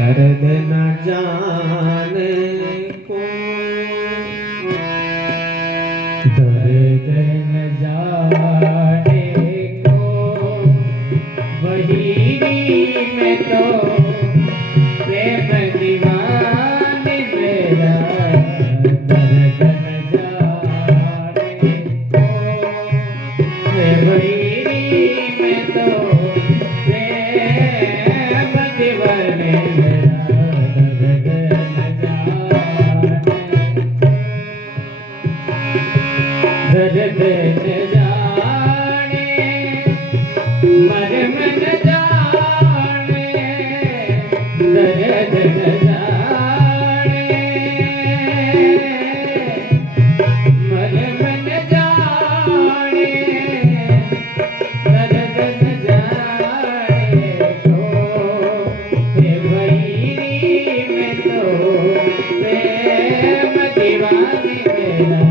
दर्द न जाने को, दर्द न जाने को, वही में तो प्रेम दीवाने मेरा। दर्द न जाने को, वही में तो प्रेम दीवाने मेरा। दर्द न जाने, दर्द न जाने, मरम न जाने, दर्द न जाने, मरम न जाने, दर्द न जाने को, हे वैरी में तो प्रेम दीवाने मेरा।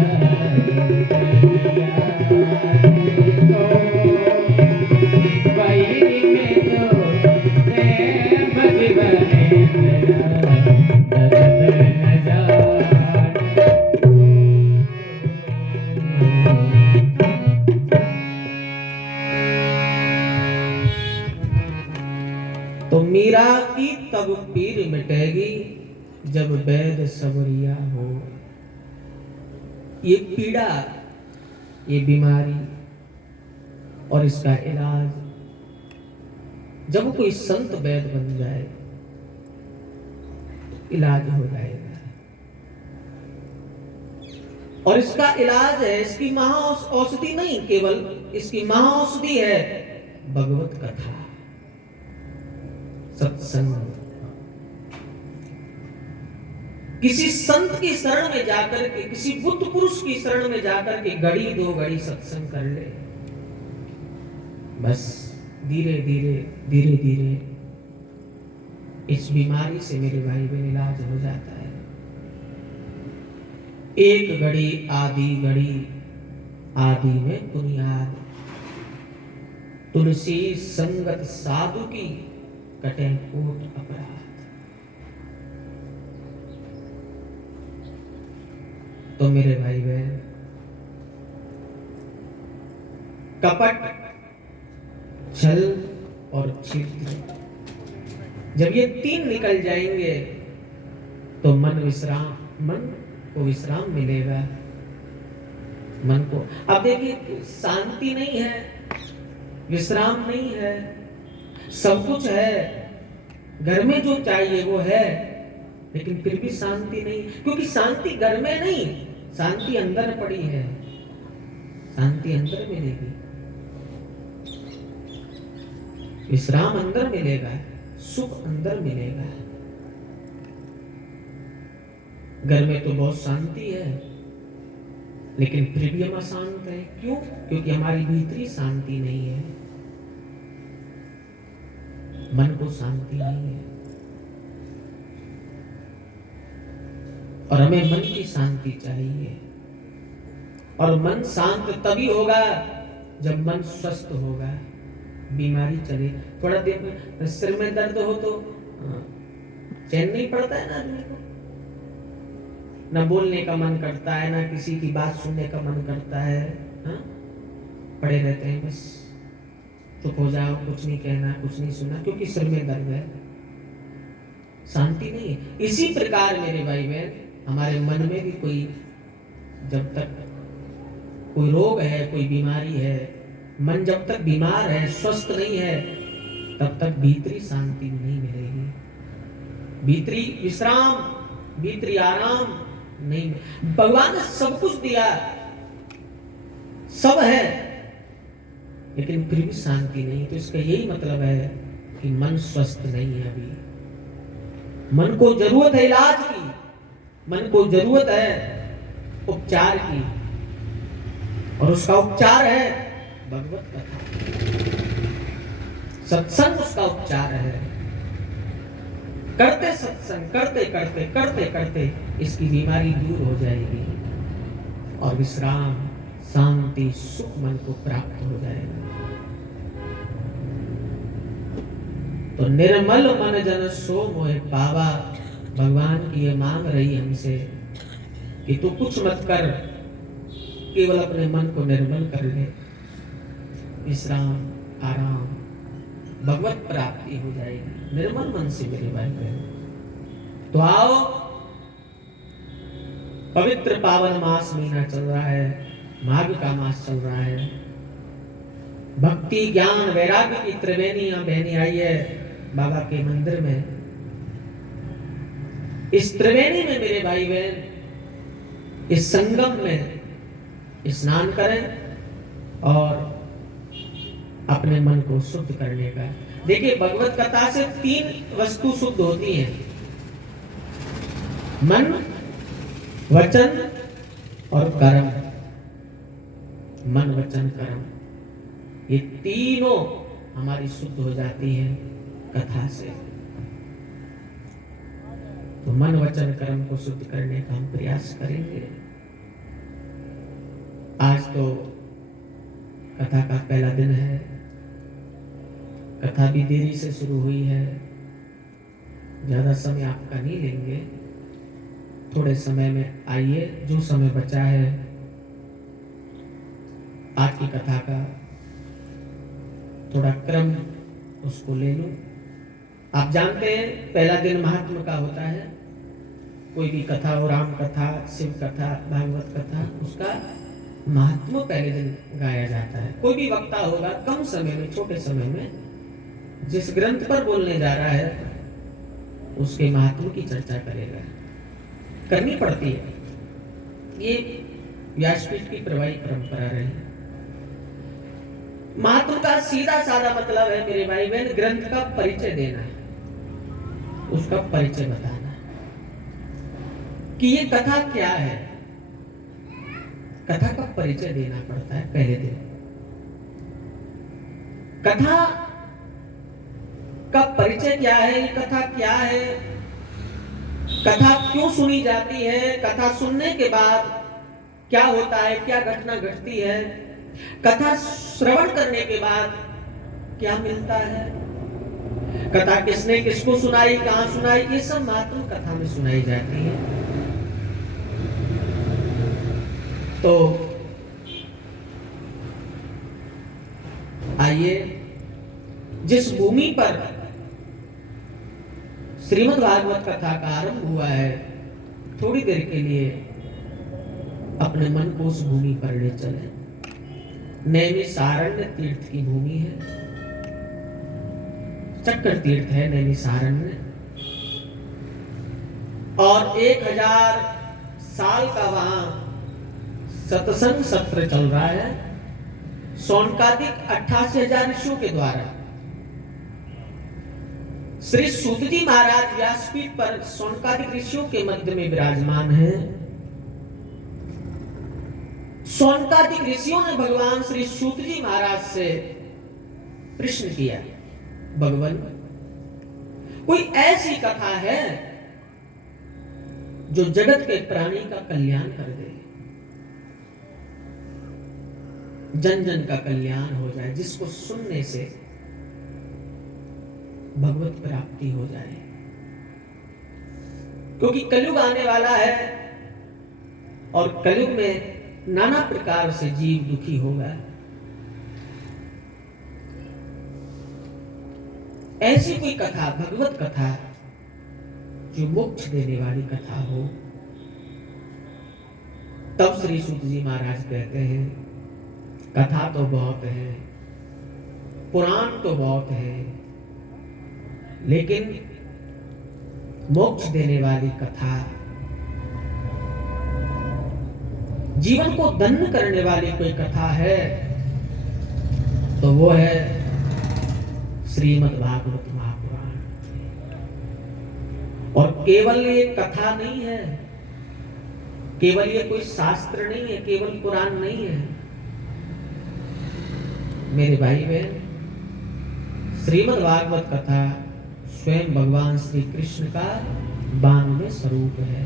तो मीरा की तब पीर मिटेगी जब वैद सबरिया हो। ये पीड़ा, ये बीमारी और इसका इलाज जब कोई संत वैद बन जाए तो इलाज हो जाएगा। और इसका इलाज है, इसकी महाऔषधि नहीं केवल, इसकी महाऔषधि है भगवत कथा, सत्संग। किसी संत की शरण में जाकर के, किसी बुद्ध पुरुष की शरण में जाकर के घड़ी दो घड़ी सत्संग कर ले, बस धीरे धीरे धीरे धीरे इस बीमारी से मेरे भाई बहन इलाज हो जाता है। एक घड़ी आधी घड़ी, आदि में बुनियाद, तुलसी संगत साधु की कटे कोट अपराध। तो मेरे भाई बहन, कपट, छल और छिद्र, जब ये तीन निकल जाएंगे तो मन को विश्राम मिलेगा। मन को, अब देखिए, शांति नहीं है, विश्राम नहीं है, सब कुछ है, घर में जो चाहिए वो है, लेकिन फिर भी शांति नहीं। क्योंकि शांति घर में नहीं, शांति अंदर पड़ी है, शांति अंदर मिलेगी, विश्राम अंदर मिलेगा, सुख अंदर मिलेगा। घर में तो बहुत शांति है, लेकिन फिर भी हम अशांत हैं। क्यों? क्योंकि हमारी भीतरी शांति नहीं है, मन को शांति नहीं है। और हमें मन की शांति चाहिए। और मन शांत तभी होगा जब मन स्वस्थ होगा। बीमारी चले, थोड़ा देर सिर में दर्द हो तो चैन नहीं पड़ता है ना आदमी को, ना बोलने का मन करता है, ना किसी की बात सुनने का मन करता है, पड़े रहते हैं, बस चुप हो जाओ, कुछ नहीं कहना, कुछ नहीं सुनना, क्योंकि सिर में दर्द है, शांति नहीं है। इसी प्रकार मेरे भाई बहन, हमारे मन में भी कोई, जब तक कोई रोग है, कोई बीमारी है, मन जब तक बीमार है, स्वस्थ नहीं है, तब तक भीतरी शांति नहीं मिलेगी, भीतरी विश्राम, भीतरी आराम नहीं। भगवान ने सब कुछ दिया, सब है, लेकिन फिर भी शांति नहीं। तो इसका यही मतलब है कि मन स्वस्थ नहीं है अभी। मन को जरूरत है इलाज की, मन को जरूरत है उपचार की, और उसका उपचार है भगवत कथा, सत्संग उसका उपचार है। करते सत्संग, करते करते करते करते इसकी बीमारी दूर हो जाएगी और विश्राम, शांति, सुख मन को प्राप्त हो जाएगा। तो निर्मल मन जन सो मोहे पावा, भगवान की ये मांग रही हमसे कि तू कुछ मत कर, केवल अपने मन को निर्मल कर ले, विश्राम आराम भगवत प्राप्ति हो जाएगी निर्मल मन से मेरे भाई बहन। तो आओ, पवित्र पावन मास महीना चल रहा है, माघ का मास चल रहा है, भक्ति ज्ञान वैराग्य की त्रिवेणी यहाँ बहनी आई है बाबा के मंदिर में। इस त्रिवेणी में मेरे भाई बहन, इस संगम में स्नान करें और अपने मन को शुद्ध करने का। देखिए, भगवत कथा से 3 वस्तु शुद्ध होती हैं, मन, वचन और कर्म। मन, वचन, कर्म, ये तीनों हमारी शुद्ध हो जाती हैं कथा से। तो मन, वचन, कर्म को शुद्ध करने का हम प्रयास करेंगे। आज तो कथा का पहला दिन है, कथा भी देरी से शुरू हुई है, ज्यादा समय आपका नहीं लेंगे, थोड़े समय में आइए, जो समय बचा है आज की कथा का थोड़ा क्रम उसको ले लूं। आप जानते हैं पहला दिन महात्मा का होता है, कोई भी कथा हो, राम कथा, शिव कथा, भागवत कथा, उसका महात्मा पहले दिन गाया जाता है। कोई भी वक्ता होगा कम समय में, छोटे समय में जिस ग्रंथ पर बोलने जा रहा है उसके महात्मा की चर्चा करेगा, करनी पड़ती है, ये व्यासपीठ की प्रवाही परंपरा रही। महात्मा का सीधा साधा मतलब है मेरे भाई बहन, ग्रंथ का परिचय देना, उसका परिचय बताना कि ये कथा क्या है। कथा का परिचय देना पड़ता है पहले दिन। कथा का परिचय क्या है, ये कथा क्या है, कथा क्यों सुनी जाती है, कथा सुनने के बाद क्या होता है, क्या घटना घटती है, कथा श्रवण करने के बाद क्या मिलता है, कथा किसने किसको सुनाई, कहां सुनाई, ये सब महत्व कथा में सुनाई जाती है। तो आइए, जिस भूमि पर श्रीमद् भागवत कथा का आरंभ हुआ है, थोड़ी देर के लिए अपने मन को उस भूमि पर ले चले। नैमिषारण्य तीर्थ की भूमि है, चक्कर तीर्थ है नैमिषारण्य, और 1000 साल का वहां सत्संग सत्र चल रहा है, सौनकादिक 88,000 ऋषियों के द्वारा। श्री सूत जी महाराज व्यासपीठ पर सौनकादिक ऋषियों के मध्य में विराजमान है। सौनकादिक ऋषियों ने भगवान श्री सूत जी महाराज से प्रश्न किया, भगवान कोई ऐसी कथा है जो जगत के प्राणी का कल्याण कर दे, जन जन का कल्याण हो जाए, जिसको सुनने से भगवत प्राप्ति हो जाए। क्योंकि कलयुग आने वाला है और कलयुग में नाना प्रकार से जीव दुखी होगा। ऐसी कोई कथा, भगवत कथा जो मोक्ष देने वाली कथा हो। तब श्री सूत जी महाराज कहते हैं, कथा तो बहुत है, पुराण तो बहुत है, लेकिन मोक्ष देने वाली कथा, जीवन को धन्य करने वाली कोई कथा है तो वो है श्रीमद् भागवत महापुराण। और केवल ये कथा नहीं है, केवल ये कोई शास्त्र नहीं है, केवल पुराण नहीं है मेरे भाई बहन। श्रीमद् भागवत कथा स्वयं भगवान श्री कृष्ण का 92 स्वरूप है,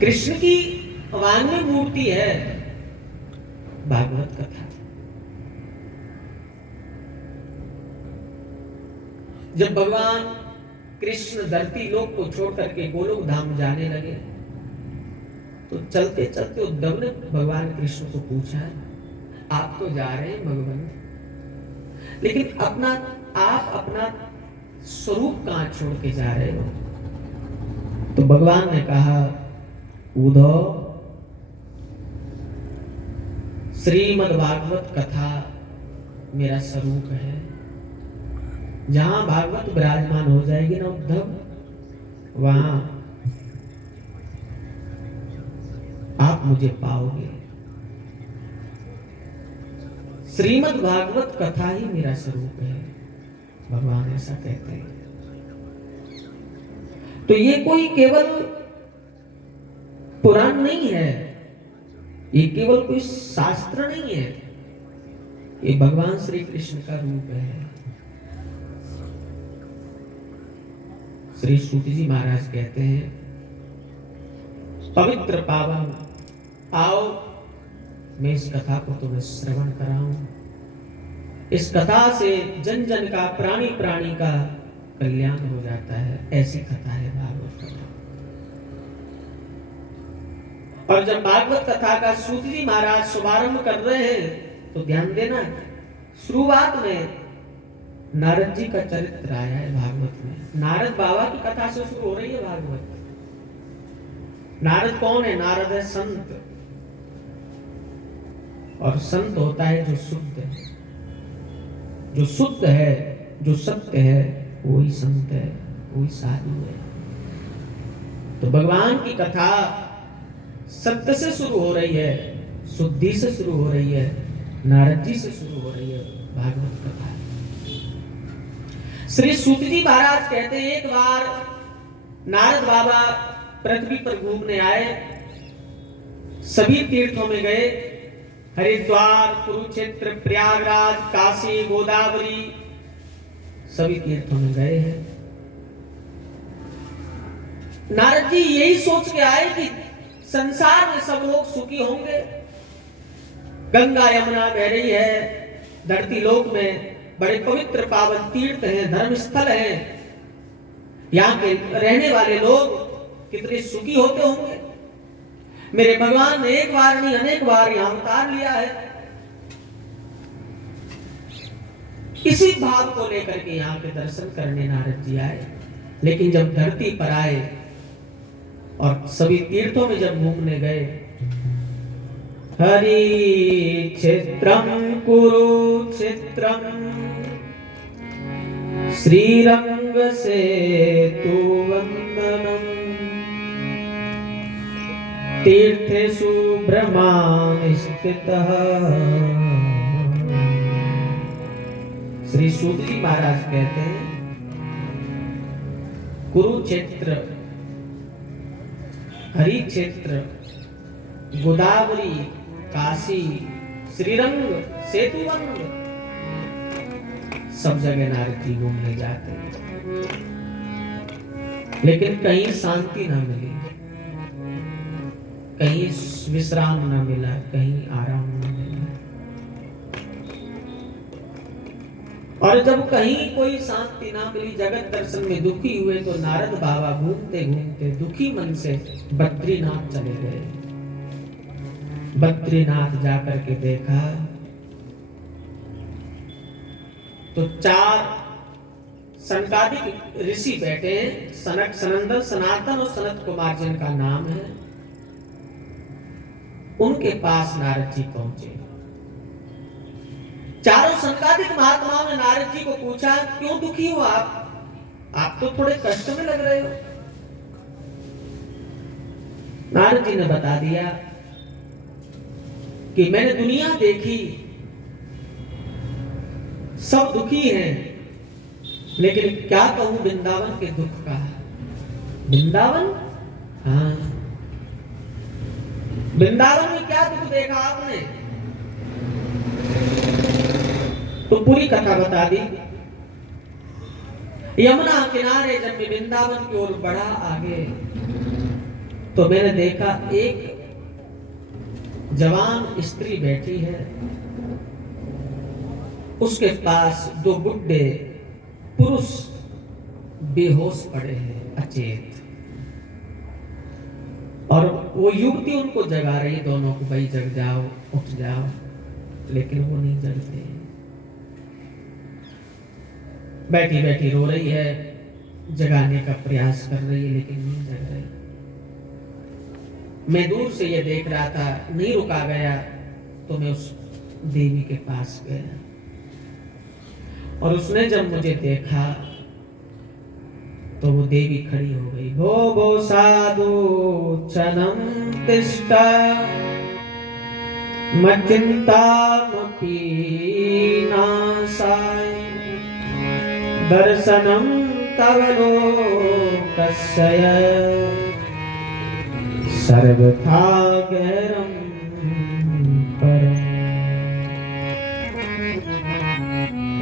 कृष्ण की 92 मूर्ति है भागवत कथा। जब भगवान कृष्ण धरती लोक को छोड़ करके गोलोक धाम जाने लगे, तो चलते चलते उद्धव ने भगवान कृष्ण को पूछा, आप तो जा रहे हैं भगवान, लेकिन आप अपना स्वरूप कहां छोड़ के जा रहे हो? तो भगवान ने कहा, उद्धव, श्रीमद् भागवत कथा मेरा स्वरूप है। जहां भागवत विराजमान हो जाएगी ना उद्धव, वहां आप मुझे पाओगे। श्रीमद् भागवत कथा ही मेरा स्वरूप है, भगवान ऐसा कहते हैं। तो ये कोई केवल पुराण नहीं है, ये केवल कोई शास्त्र नहीं है, ये भगवान श्री कृष्ण का रूप है। श्री सूत जी महाराज कहते हैं, पवित्र पावन आओ, मैं इस कथा को तुम्हें श्रवण कराऊं। इस कथा से जन जन का, प्राणी प्राणी का कल्याण हो जाता है। ऐसी कथा है भागवत कथा। और जब भागवत कथा का सूत जी महाराज शुभारंभ कर रहे हैं, तो ध्यान देना, शुरुआत में नारद जी का चरित्र आया है भागवत में। नारद बाबा की कथा से शुरू हो रही है भागवत। नारद कौन है? नारद है संत, और संत होता है जो शुद्ध है, जो शुद्ध है, जो सत्य है, वही संत है, वही साधु है। तो भगवान की कथा सत्य से शुरू हो रही है, शुद्धि से शुरू हो रही है, नारद जी से शुरू हो रही है भागवत कथा। श्री सूत जी महाराज कहते हैं, एक बार नारद बाबा पृथ्वी पर घूमने आए, सभी तीर्थों में गए, हरिद्वार, कुरुक्षेत्र, प्रयागराज, काशी, गोदावरी, सभी तीर्थों में गए हैं। नारद जी यही सोच के आए कि संसार में सब लोग सुखी होंगे। गंगा यमुना बह रही है, धरती लोक में बड़े पवित्र पावन तीर्थ हैं, धर्म स्थल हैं, यहाँ के रहने वाले लोग कितने सुखी होते होंगे। मेरे भगवान ने एक बार नहीं अनेक बार यहां अवतार लिया है। इसी भाव को लेकर के यहाँ के दर्शन करने नारद जी आए। लेकिन जब धरती पर आए और सभी तीर्थों में जब घूमने गए, हरि क्षेत्रम कुरुक्षेत्रम श्रीरंग सेतु वंदनम तीर्थेषु ब्रह्माणि स्थितः। श्री सूत जी महाराज कहते हैं, कुरुक्षेत्र, हरि क्षेत्र, गोदावरी, काशी, श्रीरंग, सेतुवंग, सब जगह नारद जी घूमने जाते हैं। लेकिन कहीं शांति ना मिली, कहीं विश्राम न मिला, कहीं आराम न मिला। और जब कहीं कोई शांति ना मिली, जगत दर्शन में दुखी हुए, तो नारद बाबा घूमते घूमते दुखी मन से बद्रीनाथ चले गए। बद्रीनाथ जाकर के देखा तो 4 सनकादिक ऋषि बैठे हैं, सनक, सनंदन, सनातन और सनत कुमार जिनका नाम है। उनके पास नारद जी पहुंचे। चारों सनकादिक महात्माओं ने नारद जी को पूछा, क्यों दुखी हो आप तो थोड़े कष्ट में लग रहे हो। नारद जी ने बता दिया कि मैंने दुनिया देखी, सब दुखी हैं, लेकिन क्या कहूं वृंदावन के दुख का। वृंदावन, हाँ, वृंदावन में क्या दुख देखा आपने? तो पूरी कथा बता दी। यमुना किनारे जब मैं वृंदावन की ओर बढ़ा आगे, तो मैंने देखा एक जवान स्त्री बैठी है, उसके पास 2 बुड्ढे पुरुष बेहोश पड़े हैं, अचेत। और वो युवती उनको जगा रही है, दोनों को, भाई जग जाओ, उठ जाओ, लेकिन वो नहीं जगते। बैठी बैठी रो रही है, जगाने का प्रयास कर रही है, लेकिन नहीं जग रही। मैं दूर से ये देख रहा था, नहीं रुका गया, तो मैं उस देवी के पास गया और उसने जब मुझे देखा तो वो देवी खड़ी हो गई। भो भो साधु चनम तिष्ठा मचिंतामपि नासाय दर्शनम तव लोकस्य सर्वथा गैरम परम।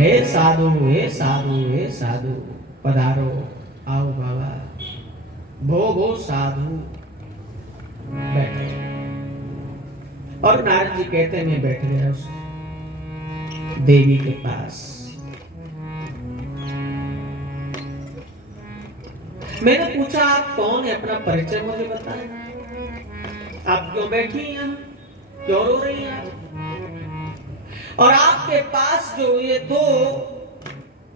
हे साधु, हे साधु, हे साधु, पधारो, आओ बाबा। भो भो साधु, बैठो। और नारद जी कहते मैं बैठ गया उस देवी के पास। मैंने पूछा आप कौन है, अपना परिचय मुझे बताएं। आप क्यों बैठी हैं, क्यों रो रही हैं आप? और आपके पास जो ये दो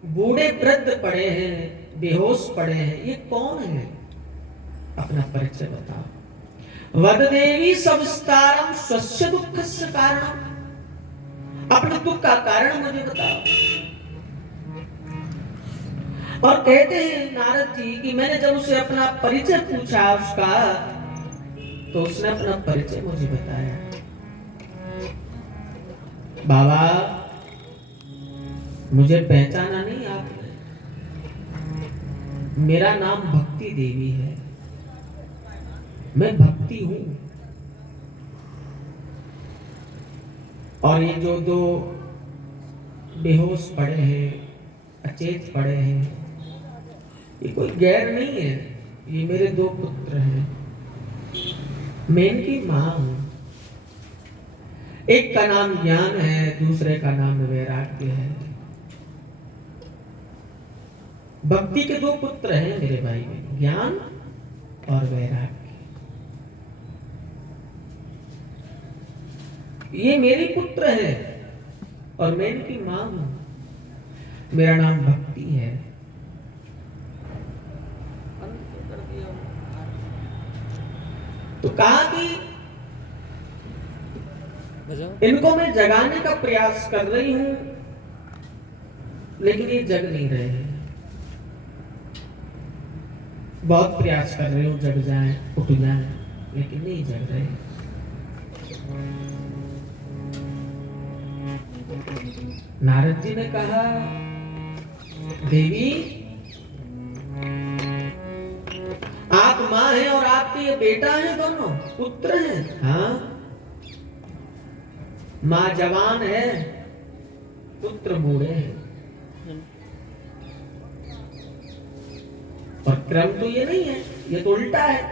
बूढ़े वृद्ध पड़े हैं, बेहोश पड़े हैं, ये कौन है? अपना परिचय बताओ। वद देवी सविस्तारम स्वस्य दुःखस्य कारणम। अपने दुख का कारण मुझे बताओ। और कहते हैं नारद जी कि मैंने जब उसे अपना परिचय पूछा उसका, तो उसने अपना परिचय मुझे बताया। बाबा, मुझे पहचाना नहीं आपने? मेरा नाम भक्ति देवी है, मैं भक्ति हूं। और ये जो दो बेहोश पड़े हैं, अचेत पड़े हैं, ये कोई गैर नहीं है, ये मेरे दो पुत्र हैं। मैं इनकी मां हूं। एक का नाम ज्ञान है, दूसरे का नाम वैराग्य है। भक्ति के दो पुत्र हैं मेरे भाई में, ज्ञान और वैराग्य। ये मेरे पुत्र हैं और मैं इनकी मां हूं। मेरा नाम भक्ति है। तो कहा कि इनको मैं जगाने का प्रयास कर रही हूं, लेकिन ये जग नहीं रहे हैं। बहुत प्रयास कर रही हूं जग जाएं, उठ जाएं, लेकिन नहीं जग रहे। नारद जी ने कहा, देवी आप मां हैं और आपके ये बेटा है, दोनों पुत्र हैं। हाँ, मां जवान है, पुत्र बूढ़े हैं। और क्रम तो ये नहीं है, ये तो उल्टा है।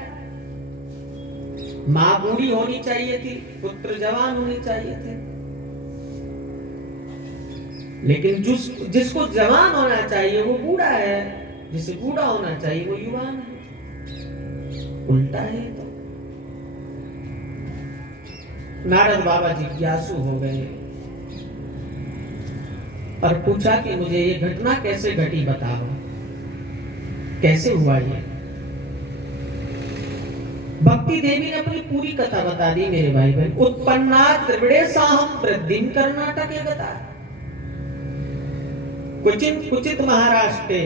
मां बूढ़ी होनी चाहिए थी, पुत्र जवान होने चाहिए थे। लेकिन जिसको जवान होना चाहिए वो बूढ़ा है, जिसे बूढ़ा होना चाहिए वो युवान है। उल्टा है तो। नारद बाबा जिज्ञासु हो गए और पूछा कि मुझे ये घटना कैसे घटी, बताओ कैसे हुआ ये। भक्ति देवी ने अपनी पूरी कथा बता दी मेरे भाई बहन। उत्पन्ना त्रिविड़े साहम वृद्धिं कर्नाटके गता क्वचित क्वचित महाराष्ट्रे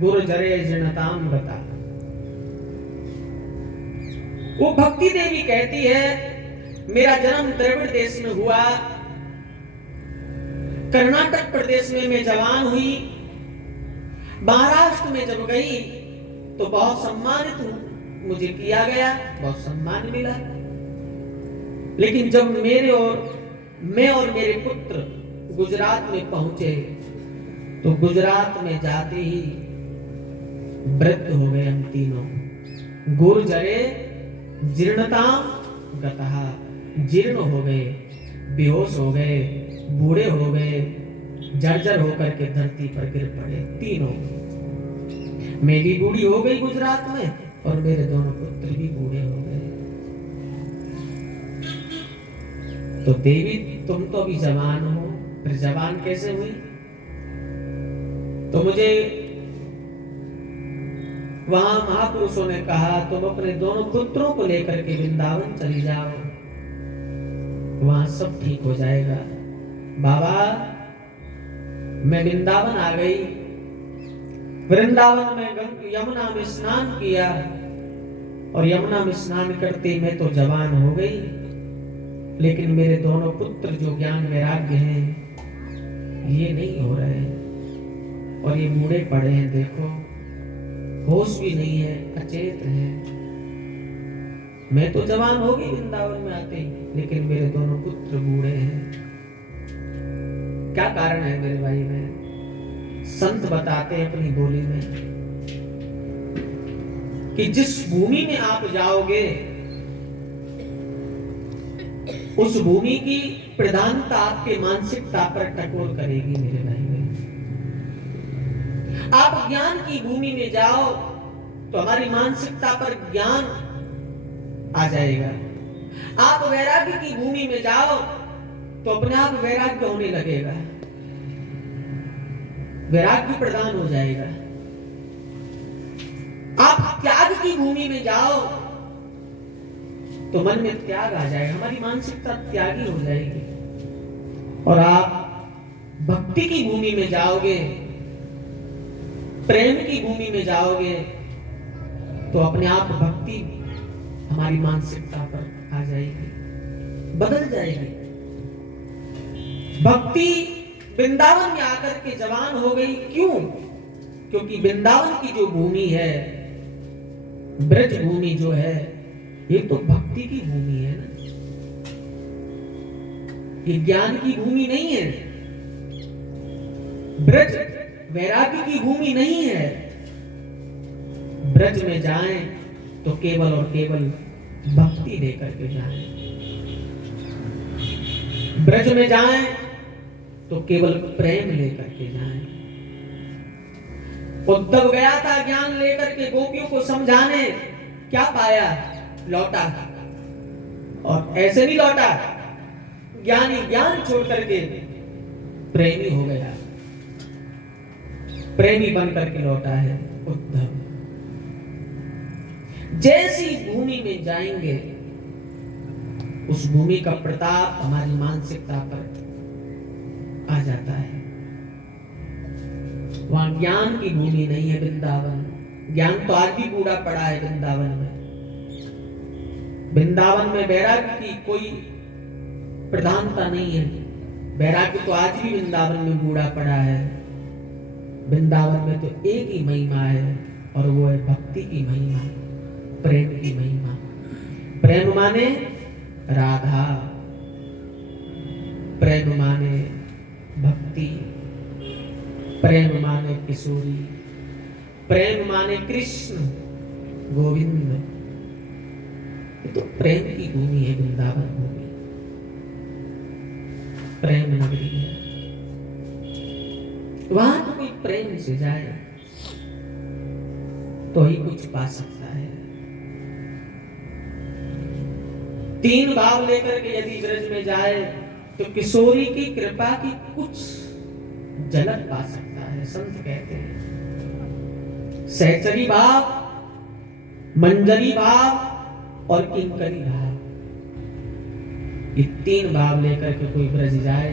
गुर्जरे जीर्णताम गता। वो भक्ति देवी कहती है मेरा जन्म द्रविड़ देश में हुआ, कर्नाटक प्रदेश में मैं जवान हुई, महाराष्ट्र में जब गई तो बहुत सम्मानित हूं, मुझे किया गया, बहुत सम्मान मिला। लेकिन जब मैं और मेरे पुत्र गुजरात में पहुंचे तो गुजरात में जाते ही वृद्ध हो गए हम तीनों। गुर्जरे जीर्णताम गतः, जीर्ण हो गए, बेहोश हो गए, बूढ़े हो गए, जर्जर होकर के धरती पर गिर पड़े तीनों। मैं भी बूढ़ी हो गई गुजरात में और मेरे दोनों पुत्र भी बूढ़े हो गए। तो देवी तुम तो अभी जवान हो, फिर जवान कैसे हुई? तो मुझे वहां महापुरुषों ने कहा तुम अपने दोनों पुत्रों को लेकर के वृंदावन चली जाओ, वहां सब ठीक हो जाएगा। बाबा मैं वृंदावन आ गई, वृंदावन में यमुना में स्नान किया और यमुना में स्नान करते मैं तो जवान हो गई, लेकिन मेरे दोनों पुत्र जो ज्ञान वैराग्य हैं ये नहीं हो रहे और ये बूढ़े पड़े हैं, देखो होश भी नहीं है, अचेत हैं। मैं तो जवान हो गई वृंदावन में आते ही, लेकिन मेरे दोनों पुत्र बूढ़े हैं। क्या कारण है मेरे भाई? में संत बताते हैं अपनी बोली में कि जिस भूमि में आप जाओगे उस भूमि की प्रधानता आपके मानसिकता पर टकोर करेगी मेरे भाई। आप ज्ञान की भूमि में जाओ तो हमारी मानसिकता पर ज्ञान आ जाएगा। आप वैराग्य की भूमि में जाओ तो अपने आप वैराग्य होने लगेगा, वैराग्य प्रदान हो जाएगा। आप त्याग की भूमि में जाओ तो मन में त्याग आ जाएगा, हमारी मानसिकता त्यागी हो जाएगी। और आप भक्ति की भूमि में जाओगे, प्रेम की भूमि में जाओगे तो अपने आप भक्ति हमारी मानसिकता पर आ जाएगी, बदल जाएगी। भक्ति वृंदावन में आकर के जवान हो गई। क्यों? क्योंकि वृंदावन की जो भूमि है, ब्रज भूमि जो है, ये तो भक्ति की भूमि है ना, ये ज्ञान की भूमि नहीं है। ब्रज वैराग्य की भूमि नहीं है। ब्रज में जाएं तो केवल और केवल भक्ति लेकर के जाएं। ब्रज में जाएं तो केवल प्रेम लेकर के जाएं। उद्धव गया था ज्ञान लेकर के गोपियों को समझाने, क्या पाया? लौटा और ऐसे नहीं लौटा, ज्ञानी ज्ञान छोड़ करके प्रेमी हो गया, प्रेमी बन करके लौटा है उद्धव। जैसी भूमि में जाएंगे उस भूमि का प्रताप हमारी मानसिकता पर आ जाता है। वहां ज्ञान की भूमि नहीं है वृंदावन। ज्ञान तो आज भी बूढ़ा पड़ा है वृंदावन में। वृंदावन में वैराग्य की कोई प्रधानता नहीं है। वैराग्य तो आज भी वृंदावन में बूढ़ा पड़ा है। वृंदावन में तो एक ही महिमा है और वो है भक्ति की महिमा, प्रेम की महिमा। प्रेम माने राधा, प्रेम माने भक्ति, प्रेम माने किशोरी, प्रेम माने कृष्ण गोविंद। ये तो प्रेम की भूमि है वृंदावन भूमि, प्रेम नगरी है। वहां तो कोई प्रेम से जाए तो ही कुछ पा सकता है। 3 भाव लेकर के यदि ब्रज में जाए तो किशोरी की कृपा की कुछ झलक पा सकता है। संत कहते हैं सहचरी भाव, मंजरी भाव और किंकरी भाव, ये 3 भाव लेकर के कोई ब्रज जाए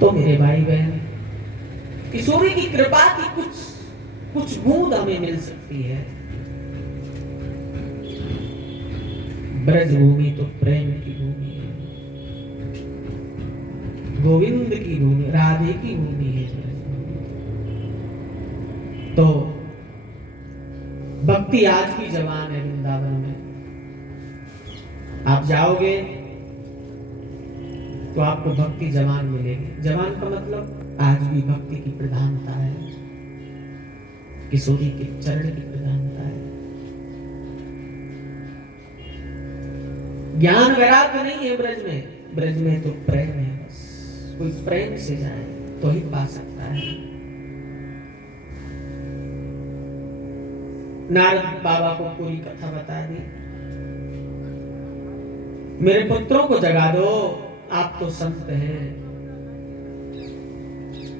तो मेरे भाई बहन किशोरी की कृपा की कुछ बूंद हमें मिल सकती है। ब्रज भूमि तो प्रेम की भूमि है, गोविंद की भूमि, राधे की भूमि है। तो भक्ति आज भी जवान है वृंदावन में। आप जाओगे तो आपको भक्ति जवान मिलेगी। जवान का मतलब आज भी भक्ति की प्रधानता है, किशोरी के चरण की प्रधानता है। ज्ञान वैराग्य नहीं है ब्रज में, ब्रज में तो प्रेम है। बस कोई प्रेम से जाए तो ही पा सकता है। नारद बाबा को पूरी कथा बता दी। मेरे पुत्रों को जगा दो, आप तो संत हैं,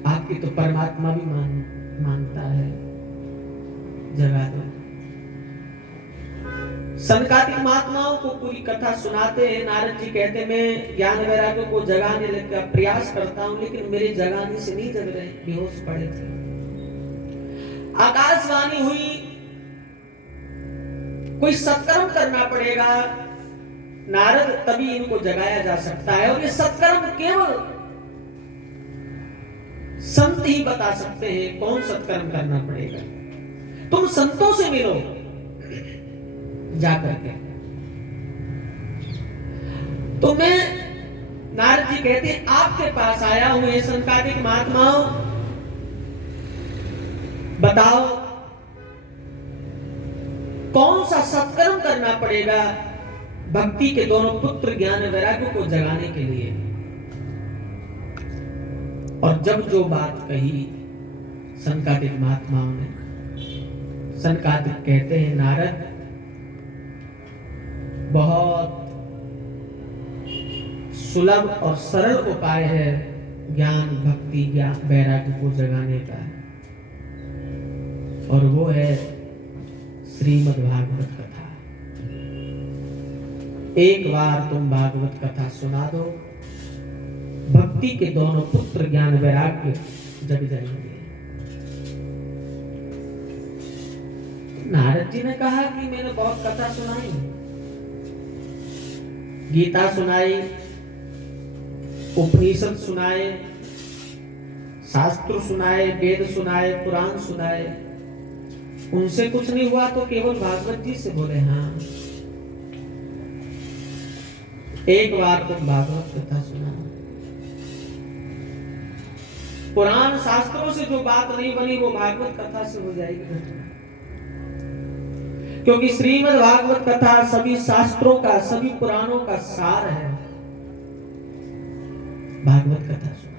आपकी तो परमात्मा भी मानता है, जगा दो। सनकादिक महात्माओं को पूरी कथा सुनाते हैं। नारद जी कहते मैं ज्ञान वैराग्य को जगाने का प्रयास करता हूं, लेकिन मेरे जगाने से नहीं जग रहे, बेहोश पड़े थे। आकाशवाणी हुई, कोई सत्कर्म करना पड़ेगा नारद, तभी इनको जगाया जा सकता है। और ये सत्कर्म केवल संत ही बता सकते हैं कौन सत्कर्म करना पड़ेगा। तुम संतों से मिलो जाकर के। तो मैं, नारद जी कहते हैं, आपके पास आया हूं ये सनकादिक महात्माओं, बताओ कौन सा सत्कर्म करना पड़ेगा भक्ति के दोनों पुत्र ज्ञान वैराग्य को जगाने के लिए। और जब जो बात कही सनकादिक महात्माओं ने, सनकादिक कहते हैं नारद बहुत सुलभ और सरल उपाय है ज्ञान भक्ति ज्ञान वैराग्य को जगाने का, और वो है श्रीमद् भागवत कथा। एक बार तुम भागवत कथा सुना दो, भक्ति के दोनों पुत्र ज्ञान वैराग्य जग जाएंगे। नारद जी ने कहा कि मैंने बहुत कथा सुनाई, गीता सुनाई, उपनिषद सुनाए, शास्त्र सुनाए, वेद सुनाए, पुराण सुनाए, उनसे कुछ नहीं हुआ तो केवल भागवत जी से बोले हाँ एक बार तुम भागवत कथा सुना। पुराण शास्त्रों से जो बात नहीं बनी वो भागवत कथा से हो जाएगी घटना, क्योंकि श्रीमद् भागवत कथा सभी शास्त्रों का सभी पुराणों का सार है। भागवत कथा सुना,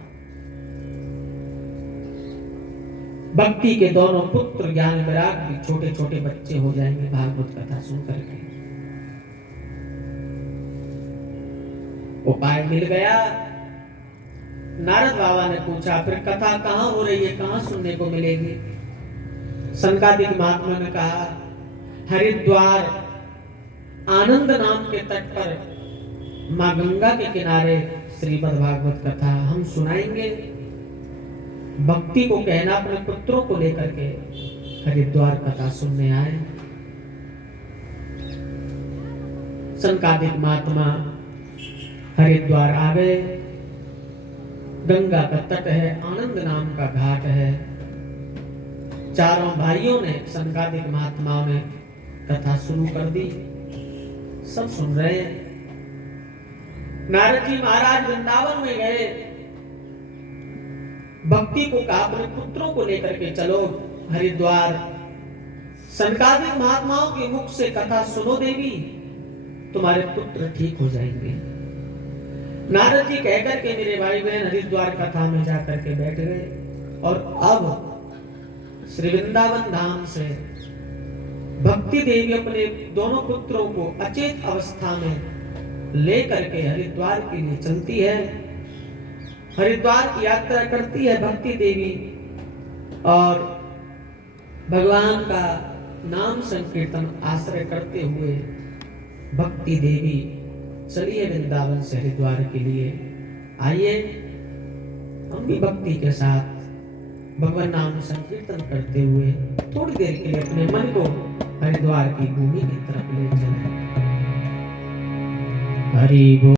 भक्ति के दोनों पुत्र ज्ञान वैराग्य छोटे छोटे बच्चे हो जाएंगे भागवत कथा सुन करके। उपाय मिल गया। नारद बाबा ने पूछा फिर कथा कहां हो रही है, कहां सुनने को मिलेगी? सनकादिक महात्मा ने कहा हरिद्वार आनंद नाम के तट पर मां गंगा के किनारे श्रीमद् भागवत कथा हम सुनाएंगे। भक्ति को कहना अपने पुत्रों को लेकर के हरिद्वार कथा सुनने आए। सनकादिक महात्मा हरिद्वार आ गए। गंगा का तट है, आनंद नाम का घाट है। चारों भाइयों ने, सनकादिक महात्माओं ने कथा शुरू कर दी, सब सुन रहे हैं। नारद जी महाराज वृंदावन में गए, भक्ति को कहा अपने पुत्रों को लेकर के चलो हरिद्वार। सनकादिक महात्माओं के मुख से कथा सुनो देवी, तुम्हारे पुत्र ठीक हो जाएंगे। नारद जी कहकर के मेरे भाई बहन हरिद्वार कथा में जाकर के बैठ गए। और अब श्री वृंदावन धाम से भक्ति देवी अपने दोनों पुत्रों को अचेत अवस्था में लेकर के हरिद्वार के लिए चलती है। हरिद्वार की यात्रा करती है भक्ति देवी, और भगवान का नाम संकीर्तन आश्रय करते हुए भक्ति देवी चली है वृंदावन से हरिद्वार के लिए। आइए हम भी भक्ति के साथ भगवान नाम संकीर्तन करते हुए थोड़ी देर के लिए अपने मन को हरिद्वार की भूमि की तरफ ले चलें। हरि बोल।